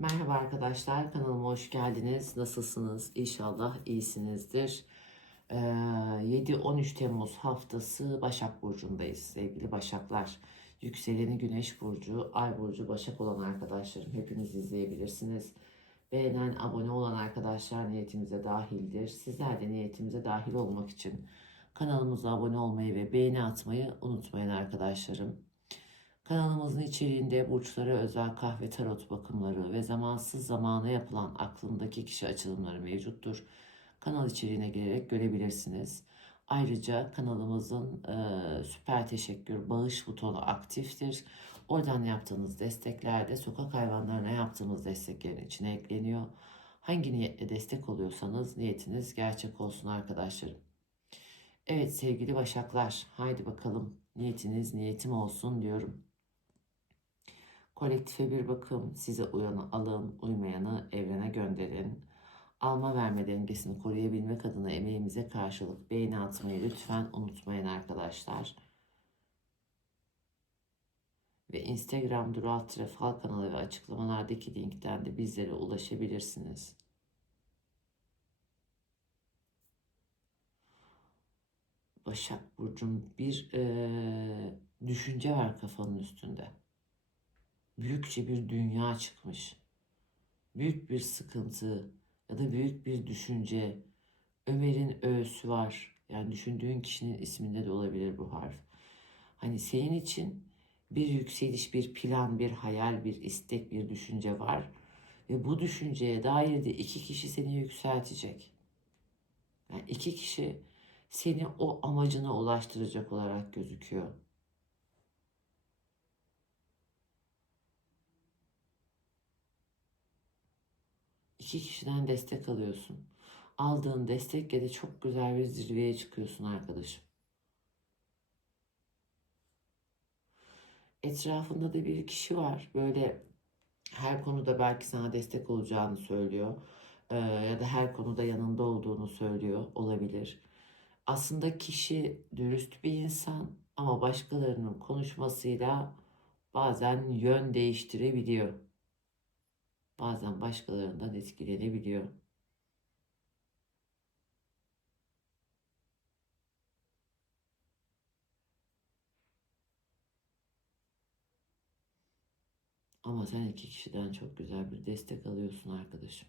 Merhaba arkadaşlar, kanalıma hoş geldiniz. Nasılsınız? İnşallah iyisinizdir. Ee, 7-13 Temmuz haftası Başak Burcu'ndayız sevgili Başaklar. Yükseleni Güneş Burcu, Ay Burcu Başak olan arkadaşlarım hepiniz izleyebilirsiniz. Beğenen, abone olan arkadaşlar niyetimize dahildir. Sizler de niyetimize dahil olmak için kanalımıza abone olmayı ve beğeni atmayı unutmayın arkadaşlarım. Kanalımızın içeriğinde burçlara özel kahve tarot bakımları ve zamansız zamana yapılan aklındaki kişi açılımları mevcuttur. Kanal içeriğine girerek görebilirsiniz. Ayrıca kanalımızın e, süper teşekkür bağış butonu aktiftir. Oradan yaptığınız destekler de sokak hayvanlarına yaptığımız desteklerin içine ekleniyor. Hangi niyetle destek oluyorsanız niyetiniz gerçek olsun arkadaşlarım. Evet sevgili başaklar haydi bakalım niyetiniz niyetim olsun diyorum. Kolektife bir bakım, size uyanı alın, uymayanı evrene gönderin. Alma verme dengesini koruyabilmek adına emeğimize karşılık beğeni atmayı lütfen unutmayın arkadaşlar. Ve Instagram Dural Trefal kanalı ve açıklamalardaki linkten de bizlere ulaşabilirsiniz. Başak Burcu'nun bir eee, düşünce var kafanın üstünde büyükçe bir dünya çıkmış. Büyük bir sıkıntı ya da büyük bir düşünce. Ömer'in öğüsü var. Yani düşündüğün kişinin isminde de olabilir bu harf. Hani senin için bir yükseliş, bir plan, bir hayal, bir istek, bir düşünce var. Ve bu düşünceye dair de iki kişi seni yükseltecek. Yani iki kişi seni o amacına ulaştıracak olarak gözüküyor. İki kişiden destek alıyorsun. Aldığın destekle de çok güzel bir zirveye çıkıyorsun arkadaşım. Etrafında da bir kişi var. Böyle her konuda belki sana destek olacağını söylüyor. Ee, ya da her konuda yanında olduğunu söylüyor olabilir. Aslında kişi dürüst bir insan ama başkalarının konuşmasıyla bazen yön değiştirebiliyor bazen başkalarından etkilenebiliyor. Ama sen iki kişiden çok güzel bir destek alıyorsun arkadaşım.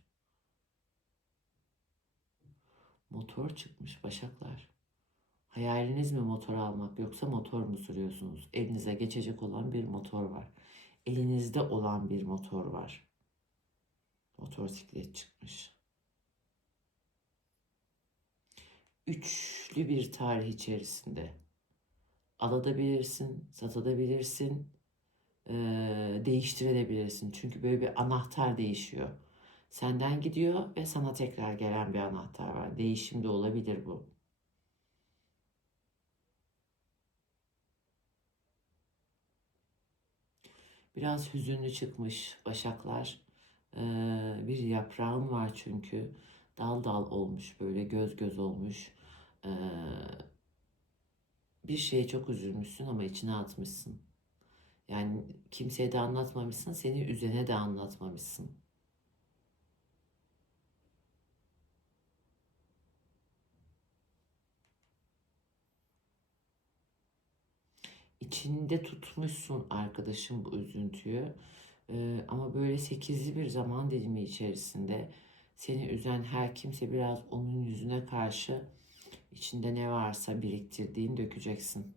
Motor çıkmış başaklar. Hayaliniz mi motor almak yoksa motor mu sürüyorsunuz? Elinize geçecek olan bir motor var. Elinizde olan bir motor var motosiklet çıkmış. Üçlü bir tarih içerisinde alabilirsin, satabilirsin, değiştirebilirsin. Çünkü böyle bir anahtar değişiyor. Senden gidiyor ve sana tekrar gelen bir anahtar var. Değişim de olabilir bu. Biraz hüzünlü çıkmış başaklar. Bir yaprağın var çünkü. Dal dal olmuş böyle göz göz olmuş. Bir şeye çok üzülmüşsün ama içine atmışsın. Yani kimseye de anlatmamışsın, seni üzene de anlatmamışsın. İçinde tutmuşsun arkadaşım bu üzüntüyü. Ee, ama böyle sekizli bir zaman dilimi içerisinde seni üzen her kimse biraz onun yüzüne karşı içinde ne varsa biriktirdiğini dökeceksin.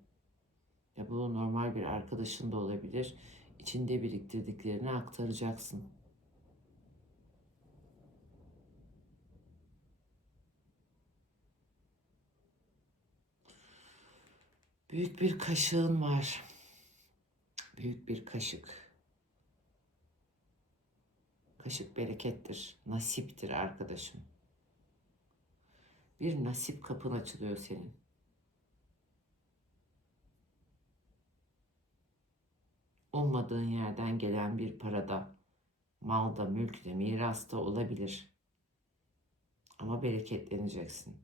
Ya bu normal bir arkadaşın da olabilir. İçinde biriktirdiklerini aktaracaksın. Büyük bir kaşığın var. Büyük bir kaşık. Kaşık berekettir, nasiptir arkadaşım. Bir nasip kapın açılıyor senin. Olmadığın yerden gelen bir parada, malda, mülkte, mirasta olabilir. Ama bereketleneceksin.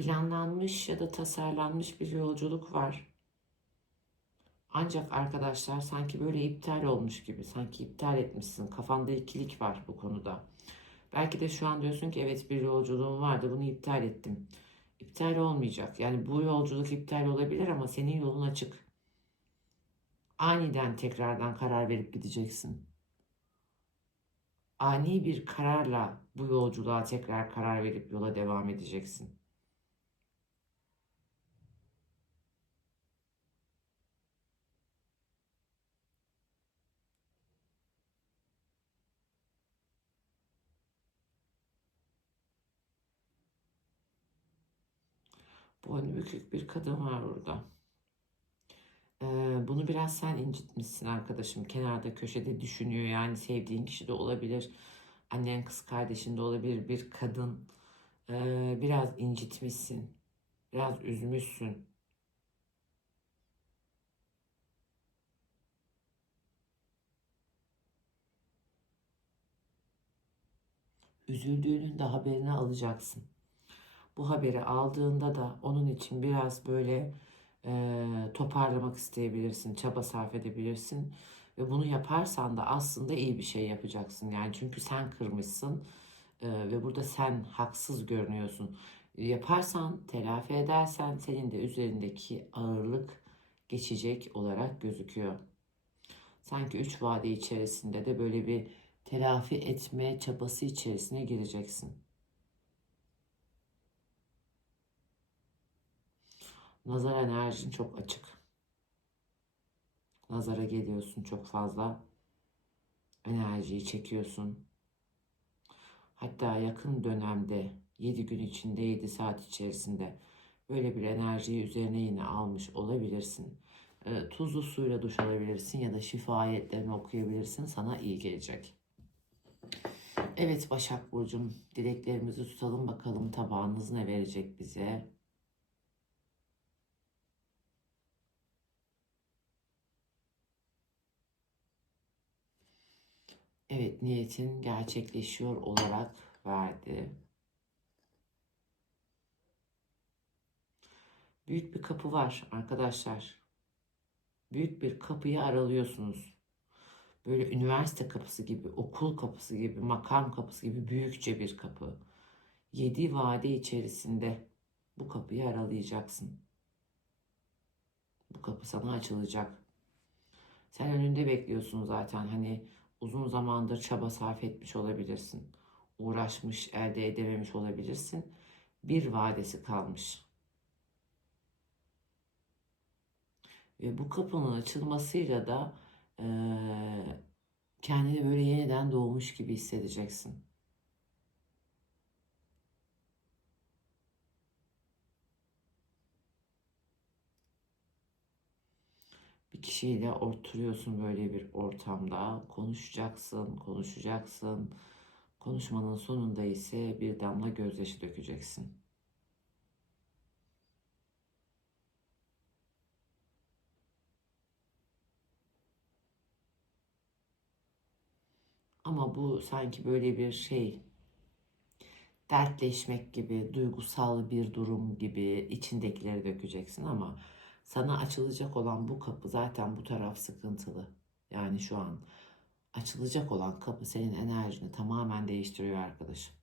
Planlanmış ya da tasarlanmış bir yolculuk var. Ancak arkadaşlar sanki böyle iptal olmuş gibi, sanki iptal etmişsin. Kafanda ikilik var bu konuda. Belki de şu an diyorsun ki evet bir yolculuğum vardı bunu iptal ettim. İptal olmayacak. Yani bu yolculuk iptal olabilir ama senin yolun açık. Aniden tekrardan karar verip gideceksin. Ani bir kararla bu yolculuğa tekrar karar verip yola devam edeceksin. Boynu bükük bir kadın var burada. Ee, bunu biraz sen incitmişsin arkadaşım. Kenarda köşede düşünüyor. Yani sevdiğin kişi de olabilir. Annen kız kardeşin de olabilir. Bir kadın. Ee, biraz incitmişsin. Biraz üzmüşsün. Üzüldüğünün de haberini alacaksın. Bu haberi aldığında da onun için biraz böyle e, toparlamak isteyebilirsin, çaba sarf edebilirsin. Ve bunu yaparsan da aslında iyi bir şey yapacaksın. Yani çünkü sen kırmışsın e, ve burada sen haksız görünüyorsun. Yaparsan, telafi edersen senin de üzerindeki ağırlık geçecek olarak gözüküyor. Sanki üç vade içerisinde de böyle bir telafi etme çabası içerisine gireceksin. Nazar enerjin çok açık. Nazara geliyorsun çok fazla. Enerjiyi çekiyorsun. Hatta yakın dönemde 7 gün içinde 7 saat içerisinde böyle bir enerjiyi üzerine yine almış olabilirsin. E, tuzlu suyla duş alabilirsin ya da şifa ayetlerini okuyabilirsin. Sana iyi gelecek. Evet Başak Burcu'm dileklerimizi tutalım bakalım tabağınız ne verecek bize. Evet niyetin gerçekleşiyor olarak verdi. Büyük bir kapı var arkadaşlar. Büyük bir kapıyı aralıyorsunuz. Böyle üniversite kapısı gibi, okul kapısı gibi, makam kapısı gibi büyükçe bir kapı. Yedi vade içerisinde bu kapıyı aralayacaksın. Bu kapı sana açılacak. Sen önünde bekliyorsun zaten. Hani uzun zamandır çaba sarf etmiş olabilirsin. Uğraşmış, elde edememiş olabilirsin. Bir vadesi kalmış. Ve bu kapının açılmasıyla da e, kendini böyle yeniden doğmuş gibi hissedeceksin. Bir kişiyle oturuyorsun böyle bir ortamda. Konuşacaksın, konuşacaksın. Konuşmanın sonunda ise bir damla gözyaşı dökeceksin. Ama bu sanki böyle bir şey dertleşmek gibi, duygusal bir durum gibi içindekileri dökeceksin ama sana açılacak olan bu kapı zaten bu taraf sıkıntılı. Yani şu an açılacak olan kapı senin enerjini tamamen değiştiriyor arkadaşım.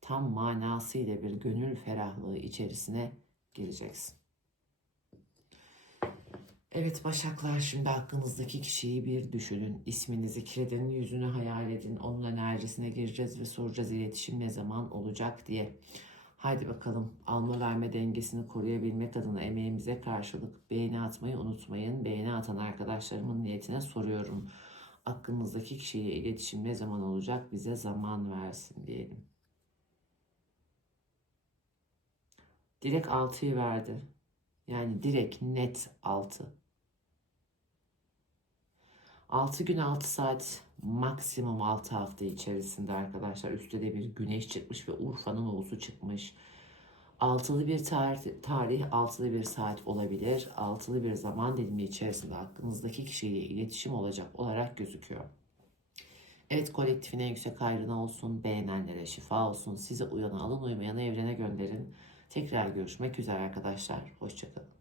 Tam manasıyla bir gönül ferahlığı içerisine gireceksin. Evet Başaklar şimdi aklınızdaki kişiyi bir düşünün. İsmini zikredin, yüzünü hayal edin. Onun enerjisine gireceğiz ve soracağız iletişim ne zaman olacak diye. Haydi bakalım alma verme dengesini koruyabilmek adına emeğimize karşılık beğeni atmayı unutmayın. Beğeni atan arkadaşlarımın niyetine soruyorum. Aklınızdaki kişiyle iletişim ne zaman olacak bize zaman versin diyelim. Direkt 6'yı verdi. Yani direkt net 6. 6 gün 6 saat maksimum 6 hafta içerisinde arkadaşlar üstte de bir güneş çıkmış ve Urfa'nın oğusu çıkmış. Altılı bir tarih, tarih, altılı bir saat olabilir. Altılı bir zaman dilimi içerisinde aklınızdaki kişiyle iletişim olacak olarak gözüküyor. Evet kolektifine yüksek ayrına olsun, beğenenlere şifa olsun, size uyanı alın uymayanı evrene gönderin. Tekrar görüşmek üzere arkadaşlar. Hoşçakalın.